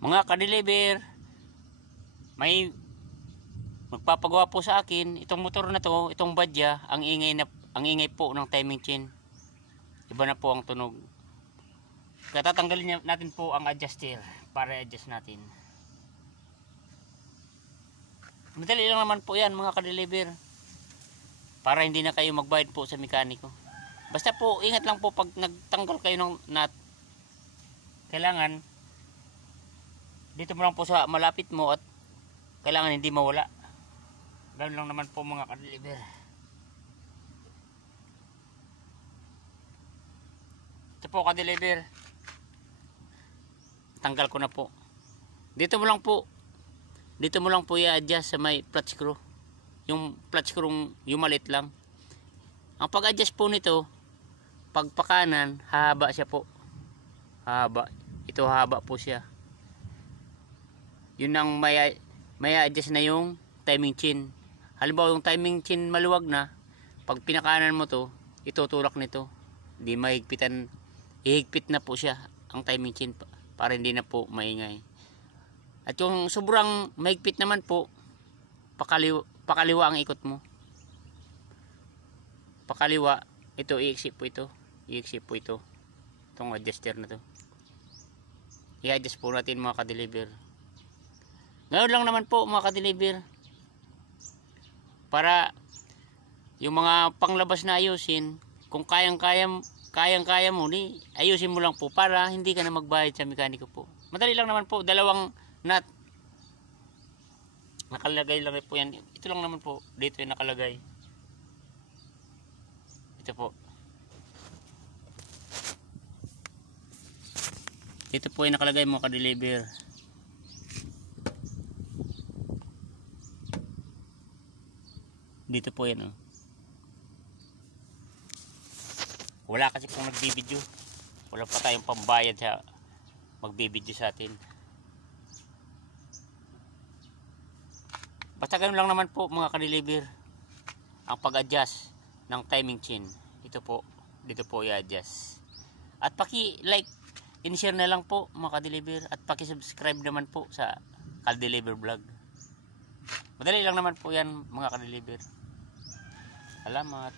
Mga ka-deliver, may magpapagawa po sa akin itong motor na to, itong badya, ang ingay po ng timing chain. Iba na po ang tunog. Kaya tatanggalin natin po ang adjuster para i-adjust natin. Madali lang naman po yan mga ka-deliver, para hindi na kayo magbayad po sa mekaniko. Basta po ingat lang po pag nagtanggal kayo ng nut, kailangan dito mo lang po sa malapit mo at kailangan hindi mawala. Ganun lang naman po mga ka-deliver. Ito po ka-deliver, tanggal ko na po. Dito mo lang po i-adjust sa may flat screw. Yung flat screw yung maliit lang. Ang pag-adjust po nito, pag pakanan, hahaba siya po. Haba. Ito haba po siya. Yun ang may adjust na yung timing chain. Halimbawa yung timing chain maluwag na, pag pinakanan mo to, itutulak nito. Di mahigpitan, ihigpit na po siya ang timing chain para hindi na po maingay. At yung sobrang mahigpit naman po, pakaliwa ang ikot mo. Pakaliwa, ito i-exit po ito. I-exit po ito. Itong adjuster na to. I-adjust po natin mga ka-deliver. Ngayon lang naman po mga ka-deliver. Para yung mga panglabas na ayusin, kung kayang-kaya mo, ayusin mo lang po para hindi ka na magbayad sa mekaniko po. Madali lang naman po, dalawang nut. Nakalagay lang po yan. Ito lang naman po, dito yung nakalagay. Ito po. Ito po yung nakalagay mga ka-deliver. Dito po yan, oh. Wala kasi kung nagbibideo. Wala pa tayong pambayad sa magbibideo sa atin. Basta ganun lang naman po mga ka-deliver ang pag-adjust ng timing chain. Ito po, dito po i-adjust. At paki-like, in-share na lang po mga ka-deliver. At paki-subscribe naman po sa ka-deliver vlog. Madali lang naman po yan mga ka-deliver. Salamat.